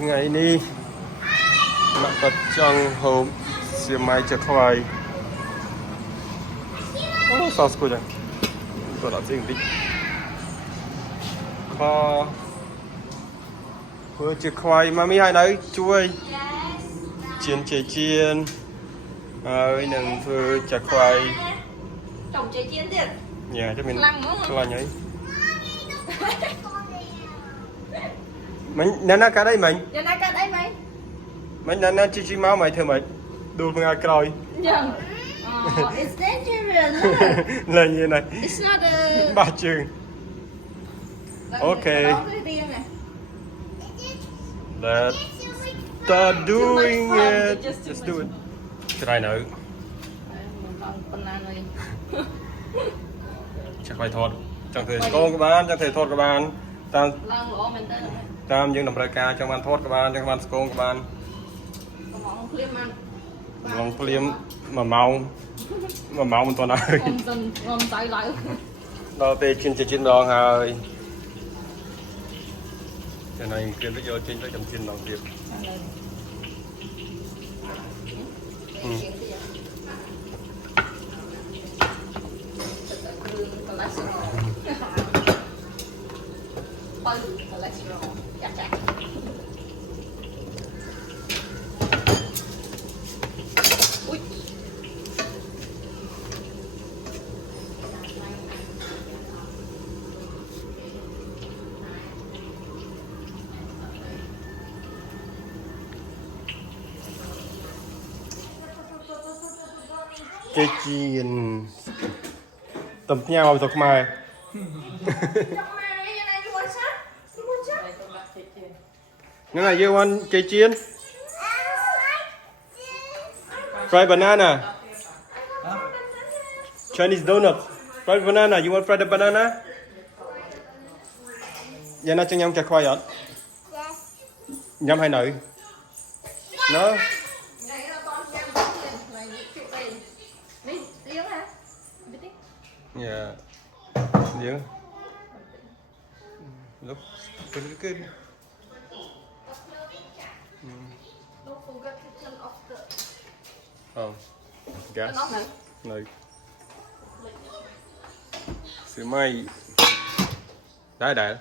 ngày đi mặc tập trong hộp xìa máy chặt khoai sao cô chẳng tôi đã riêng đi kho vừa chặt khoai mà mi hai đấy chui chiên chế chiên nâng vừa chặt khoai trồng chế chiên tiền nhà cho mình lăng là nhảy mình nana cả đây mình nana cả đây mày mình nana chi máu mày thưa mày đùa ngay coi nhầm it's dangerous là như này it's not a ba trường ok let's start doing it let's do it try nữa chắc phải thôi chẳng thể con các bạn chẳng thể thôi các bạn tam những đồng rơi ca trong bạn thôi các bạn trong bạn con các bạn lòng phim mà mau một tuần ơi đó tê chín đòn rồi cái này kiếm tới vô trên tới cầm chín đòn tiếp cái chiên tầm nhau rồi mà cái này you want cái chiên fried banana Chinese donut fried banana you want fried banana giờ nó cho nhâm chả khoai ạ nhâm hay nữ nó yeah yeah looks pretty good Don't forget to turn off the oh gas no xíu mây đã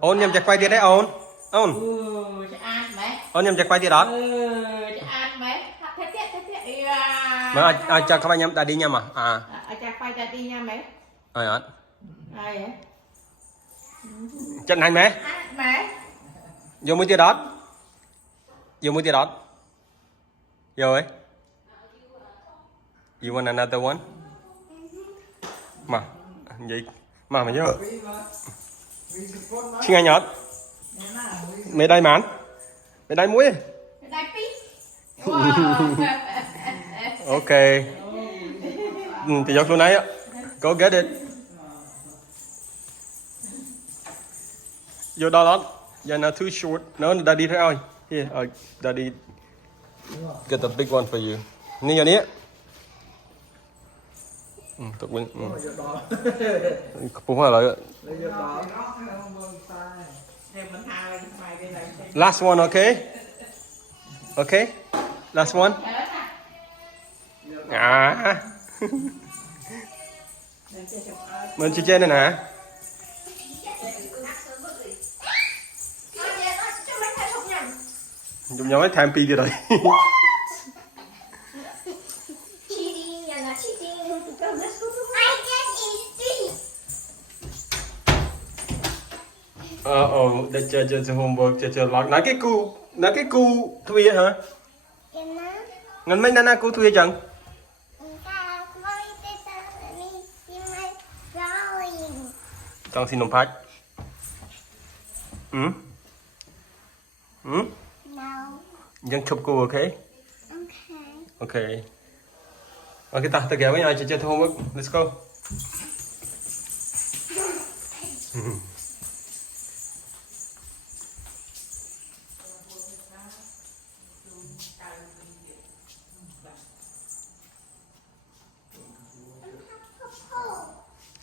ôn nhầm chặt quay tiền đấy ôn nhầm chặt quay tiền đó mà ai chặt các bạn nhầm ta đi nhầm à chặt quay ta đi nha mẹ ai ạ ai chân hành mẹ vô mũi tia đót vô ấy you want another one mà vậy mà mày nhớ xin ngay nhọt mày đây mán mày đây muối ok thì dọc luôn này á go get it vô đó đó giờ nó too short nó daddy thấy ơi here daddy get the big one for you ní giờ ní tục bên cũng phải là last one okay okay last one à mình chỉ trên này nè dùng nhóm tham pi đi rồi để chơi homework chơi log nói cái cu thuê hả ngân mấy nana cu thuê chẳng trong xin nông phát dân chụp cô ok ok ok ta kéo với nhau chơi homework let's go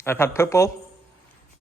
iPad purple